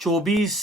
24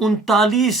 39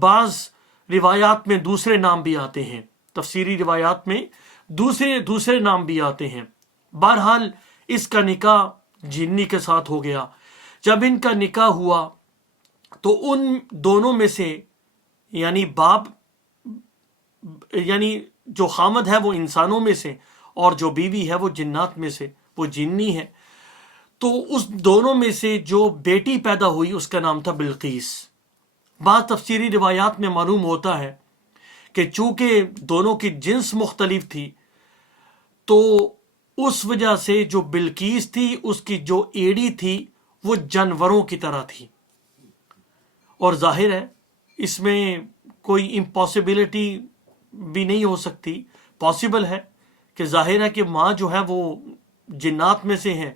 بعض روایات میں دوسرے نام بھی آتے ہیں، تفسیری روایات میں دوسرے نام بھی آتے ہیں۔ بہرحال اس کا نکاح جنی کے ساتھ ہو گیا۔ جب ان کا نکاح ہوا تو ان دونوں میں سے یعنی باپ یعنی جو خامد ہے وہ انسانوں میں سے اور جو بیوی ہے وہ جنات میں سے، وہ جنی ہے، تو اس دونوں میں سے جو بیٹی پیدا ہوئی اس کا نام تھا بلقیس۔ بعض تفسیری روایات میں معلوم ہوتا ہے کہ چونکہ دونوں کی جنس مختلف تھی تو اس وجہ سے جو بلقیس تھی اس کی جو ایڑی تھی وہ جانوروں کی طرح تھی، اور ظاہر ہے اس میں کوئی امپاسبلٹی بھی نہیں ہو سکتی، پاسبل ہے کہ ظاہر ہے کہ ماں جو ہے وہ جنات میں سے ہے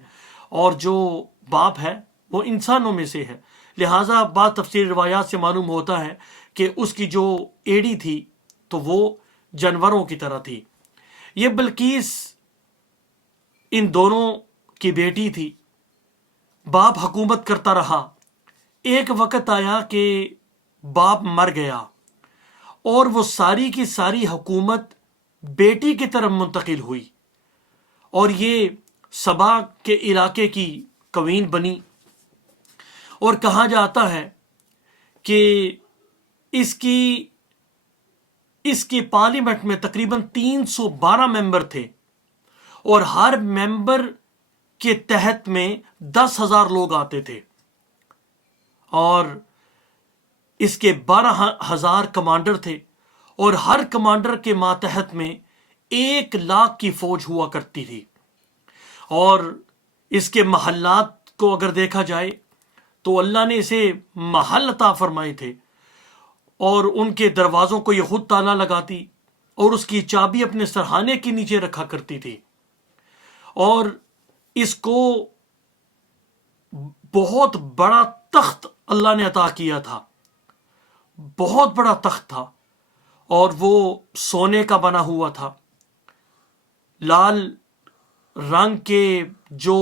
اور جو باپ ہے وہ انسانوں میں سے ہے، لہٰذا بعض تفسیر روایات سے معلوم ہوتا ہے کہ اس کی جو ایڑی تھی تو وہ جانوروں کی طرح تھی۔ یہ بلقیس ان دونوں کی بیٹی تھی، باپ حکومت کرتا رہا۔ ایک وقت آیا کہ باپ مر گیا اور وہ ساری کی ساری حکومت بیٹی کی طرف منتقل ہوئی، اور یہ سبا کے علاقے کی کوین بنی، اور کہا جاتا ہے کہ اس کی پارلیمنٹ میں تقریباً 312 ممبر تھے، اور ہر ممبر کے تحت میں 10,000 لوگ آتے تھے، اور اس کے 12,000 کمانڈر تھے، اور ہر کمانڈر کے ماتحت میں 1,00,000 کی فوج ہوا کرتی تھی۔ اور اس کے محلات کو اگر دیکھا جائے تو اللہ نے اسے محل عطا فرمائے تھے، اور ان کے دروازوں کو یہ خود تالا لگاتی اور اس کی چابی اپنے سرہانے کے نیچے رکھا کرتی تھی، اور اس کو بہت بڑا تخت اللہ نے عطا کیا تھا، بہت بڑا تخت تھا، اور وہ سونے کا بنا ہوا تھا، لال رنگ کے جو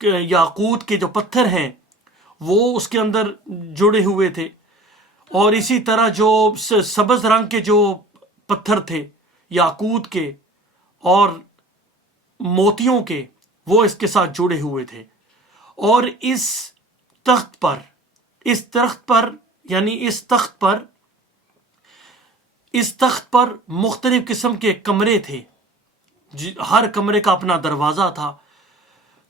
یاقوت کے جو پتھر ہیں وہ اس کے اندر جڑے ہوئے تھے، اور اسی طرح جو سبز رنگ کے جو پتھر تھے یاقوت کے اور موتیوں کے، وہ اس کے ساتھ جڑے ہوئے تھے، اور اس تخت پر مختلف قسم کے کمرے تھے، ہر کمرے کا اپنا دروازہ تھا۔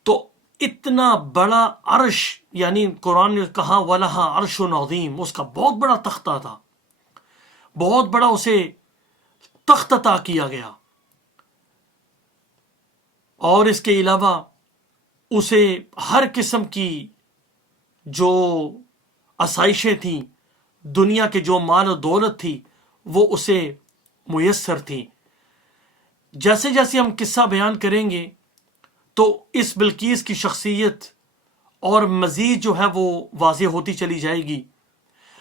تو اتنا بڑا عرش، یعنی قرآن نے کہا وَلَهَا عَرْشٌ عَظِيمٌ، اس کا بہت بڑا تختہ تھا، بہت بڑا اسے تخت عطا کیا گیا، اور اس کے علاوہ اسے ہر قسم کی جو آسائشیں تھیں، دنیا کے جو مال و دولت تھی وہ اسے میسر تھی۔ جیسے جیسے ہم قصہ بیان کریں گے تو اس بلقیس کی شخصیت اور مزید جو ہے وہ واضح ہوتی چلی جائے گی۔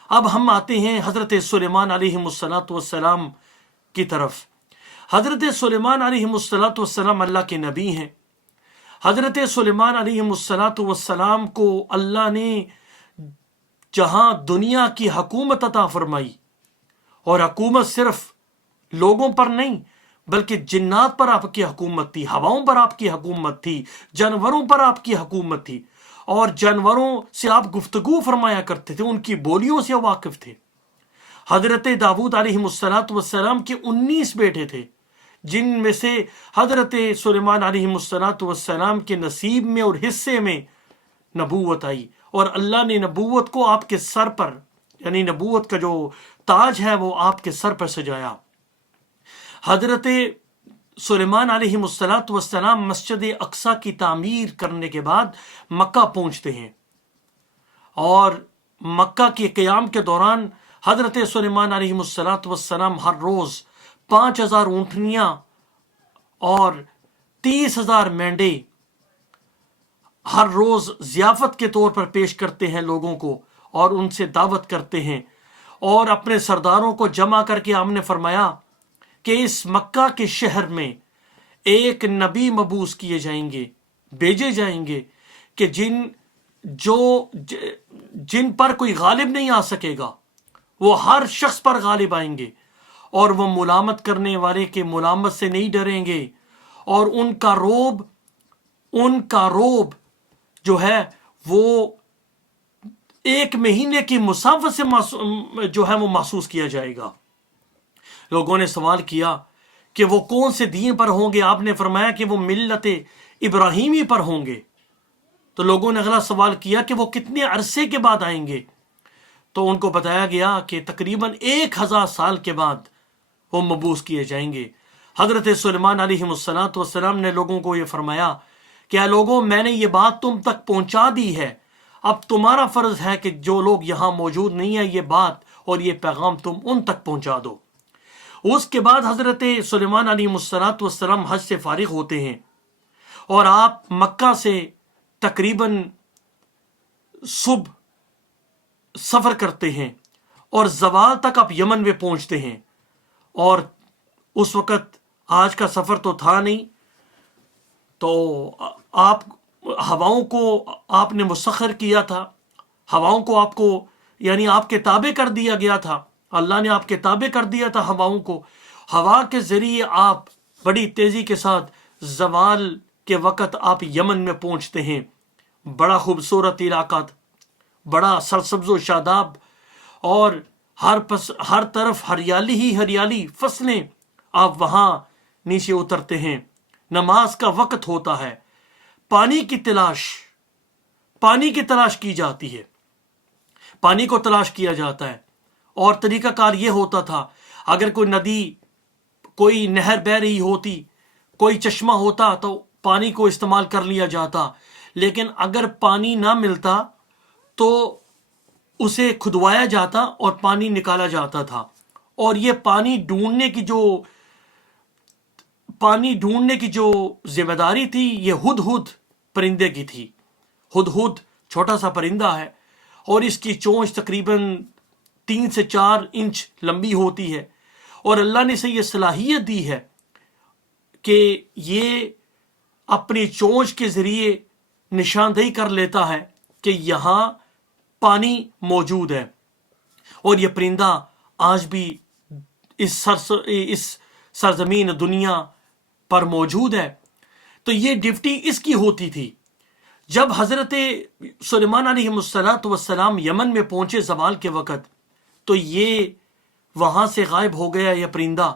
اب ہم آتے ہیں حضرت سلیمان علیہ السلام کی طرف۔ حضرت سلیمان علیہ السلام اللہ کے نبی ہیں۔ حضرت سلیمان علیہ السلام کو اللہ نے جہاں دنیا کی حکومت عطا فرمائی، اور حکومت صرف لوگوں پر نہیں بلکہ جنات پر آپ کی حکومت تھی، ہواؤں پر آپ کی حکومت تھی، جانوروں پر آپ کی حکومت تھی، اور جانوروں سے آپ گفتگو فرمایا کرتے تھے، ان کی بولیوں سے واقف تھے۔ حضرت داؤد علیہ السلام کے 19 بیٹے تھے، جن میں سے حضرت سلیمان علیہ السلام کے نصیب میں اور حصے میں نبوت آئی، اور اللہ نے نبوت کو آپ کے سر پر، یعنی نبوت کا جو تاج ہے وہ آپ کے سر پر سجایا۔ حضرت سلیمان علیہ السلام مسجد اقصی کی تعمیر کرنے کے بعد مکہ پہنچتے ہیں، اور مکہ کے قیام کے دوران حضرت سلیمان علیہ السلام ہر روز 5,000 اونٹنیاں اور 30,000 مینڈے ہر روز ضیافت کے طور پر پیش کرتے ہیں لوگوں کو، اور ان سے دعوت کرتے ہیں، اور اپنے سرداروں کو جمع کر کے ہم نے فرمایا کہ اس مکہ کے شہر میں ایک نبی مبعوث کیے جائیں گے، بھیجے جائیں گے، کہ جن پر کوئی غالب نہیں آ سکے گا، وہ ہر شخص پر غالب آئیں گے اور وہ ملامت کرنے والے کے ملامت سے نہیں ڈریں گے، اور ان کا روب جو ہے وہ 1 مہینے کی مسافت سے جو ہے وہ محسوس کیا جائے گا۔ لوگوں نے سوال کیا کہ وہ کون سے دین پر ہوں گے؟ آپ نے فرمایا کہ وہ ملت ابراہیمی پر ہوں گے۔ تو لوگوں نے اگلا سوال کیا کہ وہ کتنے عرصے کے بعد آئیں گے؟ تو ان کو بتایا گیا کہ تقریباً 1000 سال کے بعد وہ مبعوث کیے جائیں گے۔ حضرت سلیمان علیہ السلام نے لوگوں کو یہ فرمایا کہ اے لوگوں، میں نے یہ بات تم تک پہنچا دی ہے، اب تمہارا فرض ہے کہ جو لوگ یہاں موجود نہیں ہیں یہ بات اور یہ پیغام تم ان تک پہنچا دو۔ اس کے بعد حضرت سلیمان علیہ السلام حج سے فارغ ہوتے ہیں اور آپ مکہ سے تقریباً صبح سفر کرتے ہیں اور زوال تک آپ یمن میں پہنچتے ہیں، اور اس وقت آج کا سفر تو تھا نہیں، تو آپ ہواؤں کو آپ نے مسخر کیا تھا، ہواؤں کو آپ کو یعنی آپ کے تابع کر دیا گیا تھا، اللہ نے آپ کے تابع کر دیا تھا ہواؤں کو۔ ہوا کے ذریعے آپ بڑی تیزی کے ساتھ زوال کے وقت آپ یمن میں پہنچتے ہیں۔ بڑا خوبصورت علاقہ، بڑا سرسبز و شاداب، اور ہر طرف ہریالی ہی ہریالی، فصلیں۔ آپ وہاں نیچے اترتے ہیں، نماز کا وقت ہوتا ہے، پانی کی تلاش کی جاتی ہے، پانی کو تلاش کیا جاتا ہے، اور طریقہ کار یہ ہوتا تھا اگر کوئی ندی، کوئی نہر بہ رہی ہوتی، کوئی چشمہ ہوتا تو پانی کو استعمال کر لیا جاتا، لیکن اگر پانی نہ ملتا تو اسے کھدوایا جاتا اور پانی نکالا جاتا تھا۔ اور یہ پانی ڈھونڈنے کی جو ذمہ داری تھی یہ ہدہد پرندے کی تھی۔ ہدہد چھوٹا سا پرندہ ہے اور اس کی چونچ تقریباً 3 سے 4 انچ لمبی ہوتی ہے، اور اللہ نے اسے یہ صلاحیت دی ہے کہ یہ اپنی چونچ کے ذریعے نشاندہی کر لیتا ہے کہ یہاں پانی موجود ہے، اور یہ پرندہ آج بھی اس سرزمین دنیا پر موجود ہے۔ تو یہ ڈیوٹی اس کی ہوتی تھی۔ جب حضرت سلیمان علیہ السلام یمن میں پہنچے زوال کے وقت، تو یہ وہاں سے غائب ہو گیا یہ پرندہ،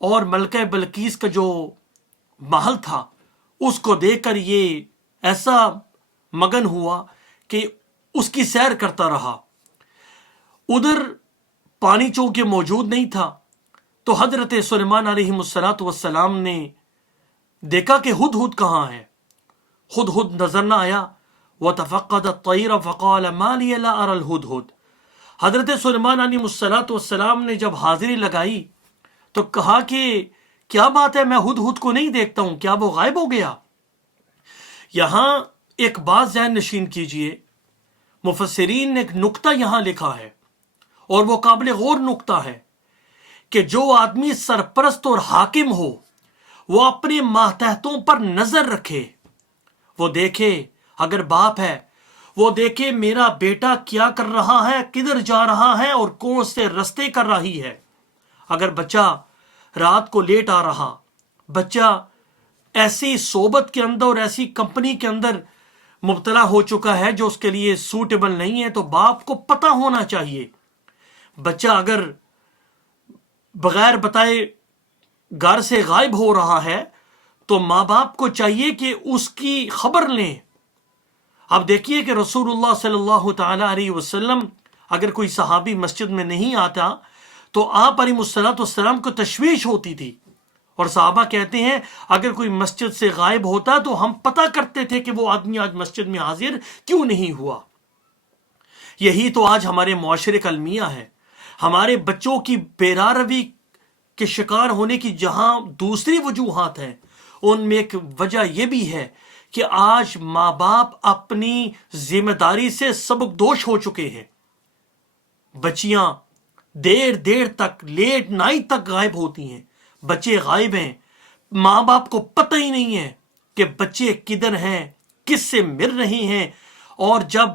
اور ملکہ بلقیس کا جو محل تھا اس کو دیکھ کر یہ ایسا مگن ہوا کہ اس کی سیر کرتا رہا۔ ادھر پانی چونکہ موجود نہیں تھا تو حضرت سلیمان علیہ السلام نے دیکھا کہ ہدہد کہاں ہے۔ ہدہد نظر نہ آیا۔ وَتَفَقَّدَ الطَّيْرَ فَقَالَ مَا لِيَ لَا أَرَى الْهُدْهُدْ۔ حضرت سلیمان علیہ السلام نے جب حاضری لگائی تو کہا کہ کیا بات ہے، میں ہدہد کو نہیں دیکھتا ہوں، کیا وہ غائب ہو گیا؟ یہاں ایک بات ذہن نشین کیجئے، مفسرین نے ایک نکتہ یہاں لکھا ہے، اور وہ قابل غور نکتہ ہے کہ جو آدمی سرپرست اور حاکم ہو وہ اپنے ماتحتوں پر نظر رکھے، وہ دیکھے، اگر باپ ہے وہ دیکھے میرا بیٹا کیا کر رہا ہے، کدھر جا رہا ہے اور کون سے رستے کر رہی ہے۔ اگر بچہ رات کو لیٹ آ رہا، بچہ ایسی صحبت کے اندر اور ایسی کمپنی کے اندر مبتلا ہو چکا ہے جو اس کے لیے سوٹیبل نہیں ہے، تو باپ کو پتہ ہونا چاہیے۔ بچہ اگر بغیر بتائے گھر سے غائب ہو رہا ہے تو ماں باپ کو چاہیے کہ اس کی خبر لیں۔ اب دیکھیے کہ رسول اللہ صلی اللہ تعالی علیہ وسلم اگر کوئی صحابی مسجد میں نہیں آتا تو آپ علیہ السلام کو تشویش ہوتی تھی، اور صحابہ کہتے ہیں اگر کوئی مسجد سے غائب ہوتا تو ہم پتہ کرتے تھے کہ وہ آدمی آج مسجد میں حاضر کیوں نہیں ہوا۔ یہی تو آج ہمارے معاشرے کا المیہ ہے۔ ہمارے بچوں کی بے-راروی کے شکار ہونے کی جہاں دوسری وجوہات ہیں، ان میں ایک وجہ یہ بھی ہے کہ آج ماں باپ اپنی ذمہ داری سے سبکدوش ہو چکے ہیں۔ بچیاں دیر تک، لیٹ نائٹ تک غائب ہوتی ہیں، بچے غائب ہیں، ماں باپ کو پتہ ہی نہیں ہے کہ بچے کدھر ہیں، کس سے مل رہے ہیں، اور جب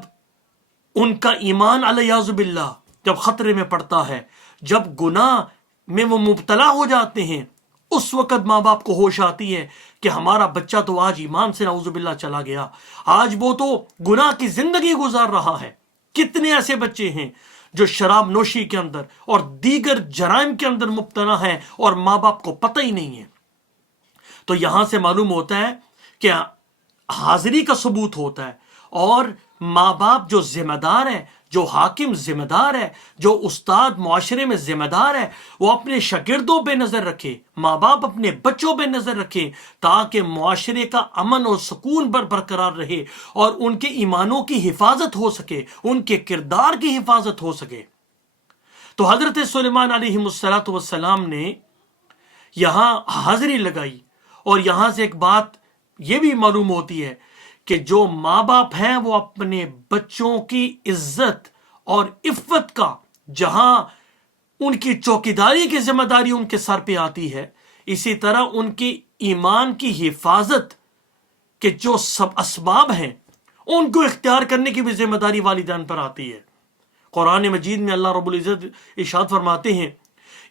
ان کا ایمان علیہ باللہ جب خطرے میں پڑتا ہے، جب گناہ میں وہ مبتلا ہو جاتے ہیں، اس وقت ماں باپ کو ہوش آتی ہے کہ ہمارا بچہ تو آج ایمان سے نعوذ باللہ چلا گیا، آج وہ تو گناہ کی زندگی گزار رہا ہے۔ کتنے ایسے بچے ہیں جو شراب نوشی کے اندر اور دیگر جرائم کے اندر مبتلا ہیں اور ماں باپ کو پتہ ہی نہیں ہے۔ تو یہاں سے معلوم ہوتا ہے کہ حاضری کا ثبوت ہوتا ہے، اور ماں باپ جو ذمہ دار ہے، جو حاکم ذمہ دار ہے، جو استاد معاشرے میں ذمہ دار ہے، وہ اپنے شاگردوں پہ نظر رکھے، ماں باپ اپنے بچوں پہ نظر رکھے، تاکہ معاشرے کا امن اور سکون برقرار رہے اور ان کے ایمانوں کی حفاظت ہو سکے، ان کے کردار کی حفاظت ہو سکے۔ تو حضرت سلیمان علیہ السلام نے یہاں حاضری لگائی، اور یہاں سے ایک بات یہ بھی معلوم ہوتی ہے کہ جو ماں باپ ہیں وہ اپنے بچوں کی عزت اور عفت کا، جہاں ان کی چوکیداری کی ذمہ داری ان کے سر پہ آتی ہے، اسی طرح ان کے ایمان کی حفاظت کے جو سب اسباب ہیں ان کو اختیار کرنے کی بھی ذمہ داری والدین پر آتی ہے۔ قرآن مجید میں اللہ رب العزت ارشاد فرماتے ہیں،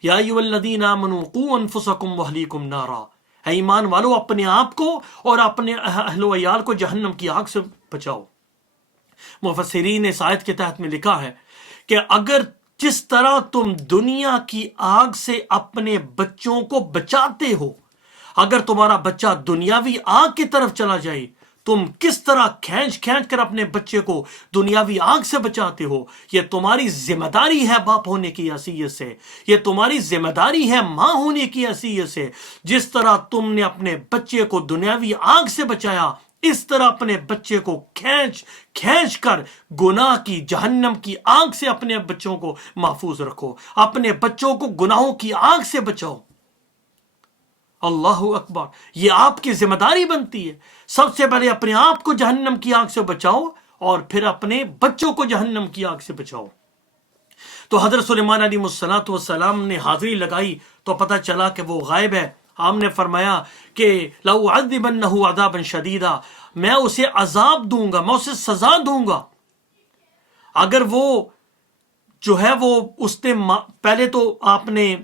یا ایھا الذین آمنوا قوا انفسکم واہلیکم نارا، اے ایمان والو اپنے آپ کو اور اپنے اہل و عیال کو جہنم کی آگ سے بچاؤ۔ مفسرین نے اس آیت کے تحت میں لکھا ہے کہ اگر جس طرح تم دنیا کی آگ سے اپنے بچوں کو بچاتے ہو، اگر تمہارا بچہ دنیاوی آگ کی طرف چلا جائے، تم کس طرح کھینچ کر اپنے بچے کو دنیاوی آگ سے بچاتے ہو، یہ تمہاری ذمہ داری ہے باپ ہونے کی حیثیت سے، یہ تمہاری ذمہ داری ہے ماں ہونے کی حیثیت سے۔ جس طرح تم نے اپنے بچے کو دنیاوی آگ سے بچایا، اس طرح اپنے بچے کو کھینچ کر گناہ کی جہنم کی آگ سے اپنے بچوں کو محفوظ رکھو، اپنے بچوں کو گناہوں کی آگ سے بچاؤ۔ اللہ اکبر، یہ آپ کی ذمہ داری بنتی ہے۔ سب سے پہلے اپنے آپ کو جہنم کی آگ سے بچاؤ، اور پھر اپنے بچوں کو جہنم کی آگ سے بچاؤ۔ تو حضرت سلیمان علیہ السلام نے حاضری لگائی تو پتہ چلا کہ وہ غائب ہے۔ آپ نے فرمایا کہ لَأُعَذِّبَنَّهُ عَذَابًا شَدِيدًا، میں اسے عذاب دوں گا، میں اسے سزا دوں گا۔ اگر وہ جو ہے وہ اس نے پہلے تو آپ نے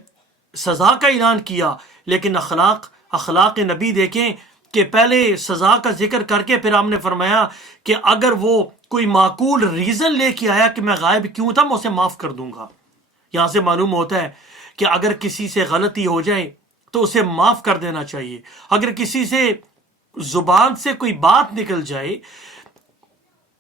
سزا کا اعلان کیا، لیکن اخلاق نبی دیکھیں کہ پہلے سزا کا ذکر کر کے پھر آپ نے فرمایا کہ اگر وہ کوئی معقول ریزن لے کے آیا کہ میں غائب کیوں تھا، میں اسے معاف کر دوں گا۔ یہاں سے معلوم ہوتا ہے کہ اگر کسی سے غلطی ہو جائے تو اسے معاف کر دینا چاہیے۔ اگر کسی سے زبان سے کوئی بات نکل جائے،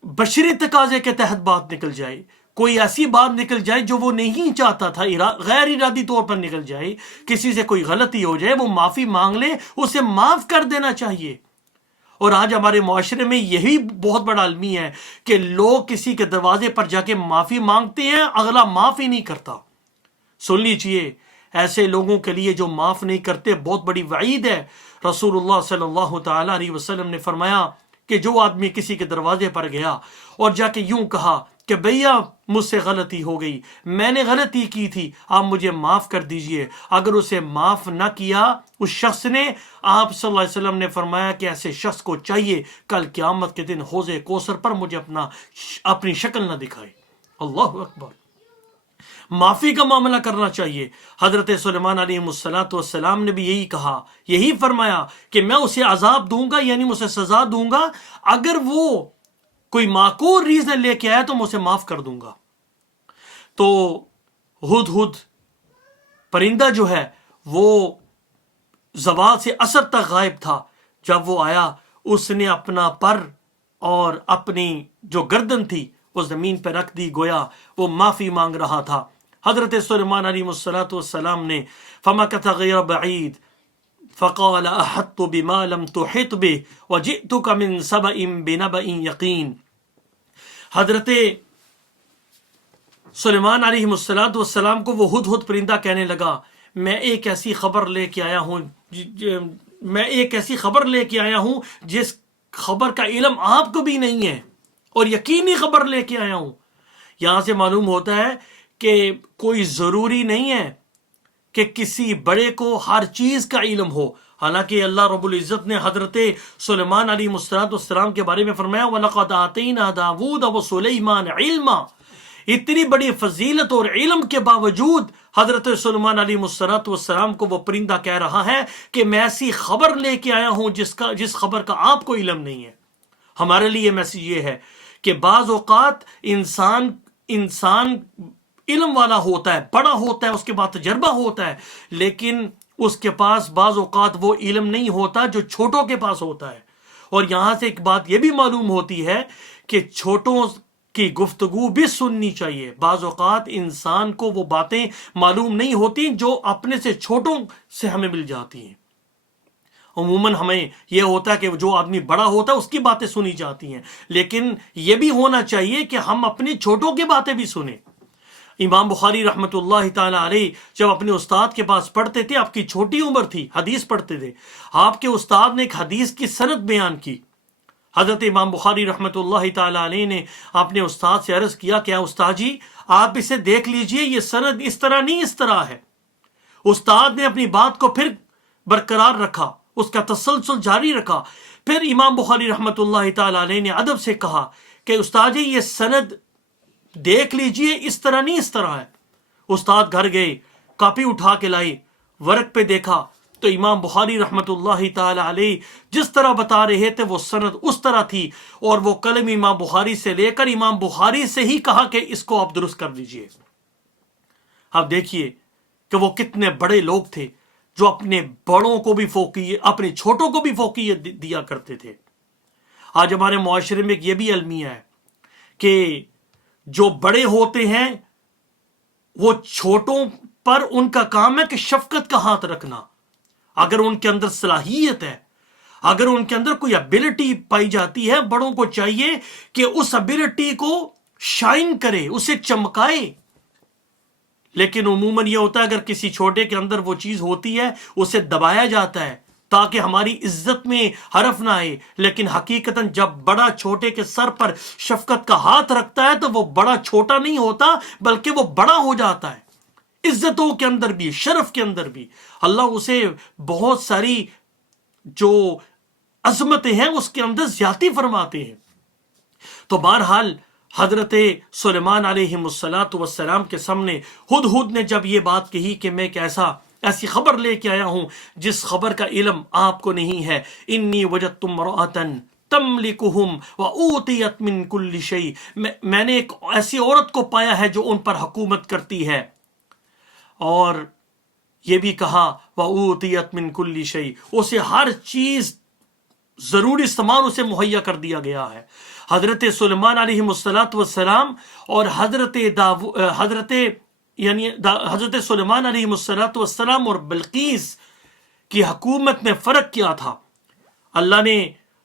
بشری تقاضے کے تحت بات نکل جائے، کوئی ایسی بات نکل جائے جو وہ نہیں چاہتا تھا، غیر ارادی طور پر نکل جائے، کسی سے کوئی غلطی ہو جائے، وہ معافی مانگ لے، اسے معاف کر دینا چاہیے۔ اور آج ہمارے معاشرے میں یہی بہت بڑا المیہ ہے کہ لوگ کسی کے دروازے پر جا کے معافی مانگتے ہیں، اگلا معاف ہی نہیں کرتا۔ سن لیجئے، ایسے لوگوں کے لیے جو معاف نہیں کرتے بہت بڑی وعید ہے۔ رسول اللہ صلی اللہ تعالی علیہ وسلم نے فرمایا کہ جو آدمی کسی کے دروازے پر گیا اور جا کے یوں کہا کہ بھیا مجھ سے غلطی ہو گئی، میں نے غلطی کی تھی، آپ مجھے معاف کر دیجئے، اگر اسے معاف نہ کیا اس شخص نے، آپ صلی اللہ علیہ وسلم نے فرمایا کہ ایسے شخص کو چاہیے کل قیامت کے دن حوض کوثر پر مجھے اپنی شکل نہ دکھائے۔ اللہ اکبر، معافی کا معاملہ کرنا چاہیے۔ حضرت سلیمان علیہ السلام نے بھی یہی کہا، یہی فرمایا کہ میں اسے عذاب دوں گا، یعنی اسے سزا دوں گا، اگر وہ کوئی معقول ریزن لے کے آیا تو میں اسے معاف کر دوں گا۔ تو ہدہد پرندہ جو ہے وہ زوال سے عصر تک غائب تھا۔ جب وہ آیا اس نے اپنا پر اور اپنی جو گردن تھی وہ زمین پہ رکھ دی، گویا وہ معافی مانگ رہا تھا۔ حضرت سلیمان علیہ السلام نے فَمَكَثَ غَيْرَ بَعِيدٍ فَقَالَ أَحَطْتُ بِمَا لَمْ تُحِطْ بِهِ وَجِئْتُكَ مِنْ سَبَإٍ بِنَبَإٍ یقین۔ حضرت سلیمان علیہ السلام کو وہ ہدہد پرندہ کہنے لگا، میں ایک ایسی خبر لے کے آیا ہوں جس خبر کا علم آپ کو بھی نہیں ہے، اور یقینی خبر لے کے آیا ہوں۔ یہاں سے معلوم ہوتا ہے کہ کوئی ضروری نہیں ہے کہ کسی بڑے کو ہر چیز کا علم ہو۔ حالانکہ اللہ رب العزت نے حضرت سلیمان علیہ السلام کے بارے میں فرمایا وَلَقَدْ آتَيْنَا دَاوُودَ وَسُلَيْمَانَ عِلْمًا، اتنی بڑی فضیلت اور علم کے باوجود حضرت سلیمان علیہ السلام کو وہ پرندہ کہہ رہا ہے کہ میں ایسی خبر لے کے آیا ہوں جس خبر کا آپ کو علم نہیں ہے۔ ہمارے لیے میسج یہ ہے کہ بعض اوقات انسان علم والا ہوتا ہے، بڑا ہوتا ہے، اس کے بعد تجربہ ہوتا ہے، لیکن اس کے پاس بعض اوقات وہ علم نہیں ہوتا جو چھوٹوں کے پاس ہوتا ہے۔ اور یہاں سے ایک بات یہ بھی معلوم ہوتی ہے کہ چھوٹوں کی گفتگو بھی سننی چاہیے۔ بعض اوقات انسان کو وہ باتیں معلوم نہیں ہوتی جو اپنے سے چھوٹوں سے ہمیں مل جاتی ہیں۔ عموماً ہمیں یہ ہوتا ہے کہ جو آدمی بڑا ہوتا ہے اس کی باتیں سنی جاتی ہیں، لیکن یہ بھی ہونا چاہیے کہ ہم اپنے چھوٹوں کی باتیں بھی سنیں۔ امام بخاری رحمۃ اللہ تعالی علیہ جب اپنے استاد کے پاس پڑھتے تھے، آپ کی چھوٹی عمر تھی، حدیث پڑھتے تھے، آپ کے استاد نے ایک حدیث کی سند بیان کی۔ حضرت امام بخاری رحمۃ اللہ تعالی علیہ نے اپنے استاد سے عرض کیا کہ استاد جی آپ اسے دیکھ لیجئے، یہ سند اس طرح نہیں اس طرح ہے۔ استاد نے اپنی بات کو پھر برقرار رکھا، اس کا تسلسل جاری رکھا۔ پھر امام بخاری رحمۃ اللہ تعالی علیہ نے ادب سے کہا کہ استاد جی یہ سند دیکھ لیجئے، اس طرح نہیں اس طرح ہے۔ استاد گھر گئے، کاپی اٹھا کے لائے، ورق پہ دیکھا تو امام بخاری رحمۃ اللہ تعالی علیہ جس طرح بتا رہے تھے وہ سند اس طرح تھی، اور وہ قلم امام بخاری سے لے کر امام بخاری سے ہی کہا کہ اس کو آپ درست کر لیجئے۔ اب دیکھیے کہ وہ کتنے بڑے لوگ تھے جو اپنے بڑوں کو بھی فوقیت، اپنے چھوٹوں کو بھی فوقیت دیا کرتے تھے۔ آج ہمارے معاشرے میں یہ بھی المیہ ہے کہ جو بڑے ہوتے ہیں وہ چھوٹوں پر ان کا کام ہے کہ شفقت کا ہاتھ رکھنا۔ اگر ان کے اندر صلاحیت ہے، اگر ان کے اندر کوئی ابیلٹی پائی جاتی ہے، بڑوں کو چاہیے کہ اس ابیلٹی کو شائن کرے، اسے چمکائے۔ لیکن عموماً یہ ہوتا ہے اگر کسی چھوٹے کے اندر وہ چیز ہوتی ہے اسے دبایا جاتا ہے تاکہ ہماری عزت میں حرف نہ آئے، لیکن حقیقتاً جب بڑا چھوٹے کے سر پر شفقت کا ہاتھ رکھتا ہے تو وہ بڑا چھوٹا نہیں ہوتا بلکہ وہ بڑا ہو جاتا ہے، عزتوں کے اندر بھی، شرف کے اندر بھی۔ اللہ اسے بہت ساری جو عظمتیں ہیں اس کے اندر زیادتی فرماتے ہیں۔ تو بہرحال حضرت سلیمان علیہ السلام کے سامنے ہدہد نے جب یہ بات کہی کہ میں ایسی خبر لے کے آیا ہوں جس خبر کا علم آپ کو نہیں ہے، انی وجدت امرأۃ تملکہم وأوتیت من کل شیء، میں نے ایک ایسی عورت کو پایا ہے جو ان پر حکومت کرتی ہے، اور یہ بھی کہا وأوتیت من کل شیء، اسے ہر چیز ضروری سامان اسے مہیا کر دیا گیا ہے۔ حضرت سلیمان علیہ السلام اور حضرت سلیمان علیہ السلام اور بلقیس کی حکومت میں فرق کیا تھا؟ اللہ نے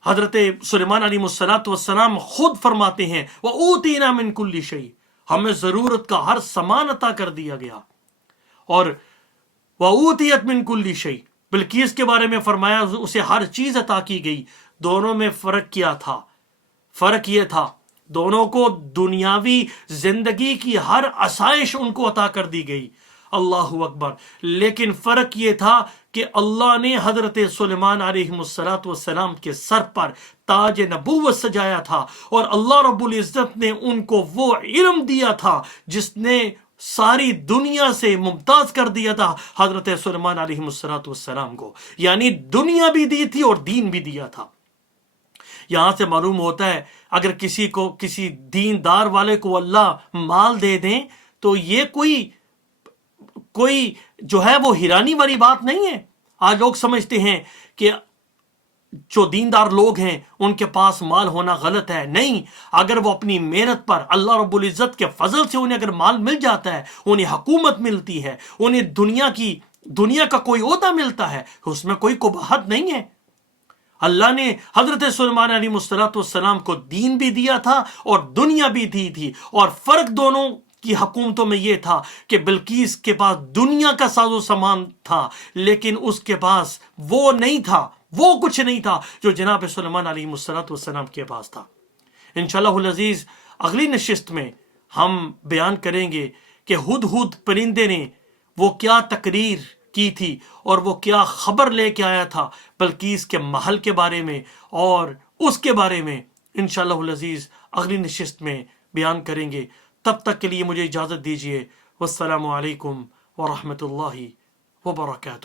حضرت سلیمان علیہ السلام خود فرماتے ہیں وَأُوتِينَا مِن كُلِّ شَيْءٍ، ہمیں ضرورت کا ہر سامان عطا کر دیا گیا، اور وَأُوتِيَتْ مِن كُلِّ شَيْءٍ، بلقیس کے بارے میں فرمایا اسے ہر چیز عطا کی گئی۔ دونوں میں فرق کیا تھا؟ فرق یہ تھا دونوں کو دنیاوی زندگی کی ہر آسائش ان کو عطا کر دی گئی، اللہ اکبر، لیکن فرق یہ تھا کہ اللہ نے حضرت سلیمان علیہ السلام کے سر پر تاج نبوت سجایا تھا، اور اللہ رب العزت نے ان کو وہ علم دیا تھا جس نے ساری دنیا سے ممتاز کر دیا تھا حضرت سلیمان علیہ السلام کو، یعنی دنیا بھی دی تھی اور دین بھی دیا تھا۔ یہاں سے معلوم ہوتا ہے اگر کسی دیندار والے کو اللہ مال دے دیں تو یہ کوئی جو ہے وہ حیرانی والی بات نہیں ہے۔ آج لوگ سمجھتے ہیں کہ جو دیندار لوگ ہیں ان کے پاس مال ہونا غلط ہے، نہیں، اگر وہ اپنی محنت پر اللہ رب العزت کے فضل سے انہیں اگر مال مل جاتا ہے، انہیں حکومت ملتی ہے، انہیں دنیا کا کوئی عہدہ ملتا ہے، اس میں کوئی قباحت نہیں ہے۔ اللہ نے حضرت سلیمان علیہ السلام کو دین بھی دیا تھا اور دنیا بھی دی تھی، اور فرق دونوں کی حکومتوں میں یہ تھا کہ بلقیس کے پاس دنیا کا ساز و سامان تھا لیکن اس کے پاس وہ نہیں تھا، وہ کچھ نہیں تھا جو جناب سلیمان علیہ السلام کے پاس تھا۔ انشاءاللہ العزیز اگلی نشست میں ہم بیان کریں گے کہ ہدہد پرندے نے وہ کیا تقریر کی تھی اور وہ کیا خبر لے کے آیا تھا بلقیس کے محل کے بارے میں، اور اس کے بارے میں انشاءاللہ العزیز اگلی نشست میں بیان کریں گے۔ تب تک کے لیے مجھے اجازت دیجیے. والسلام علیکم ورحمۃ اللہ وبرکاتہ.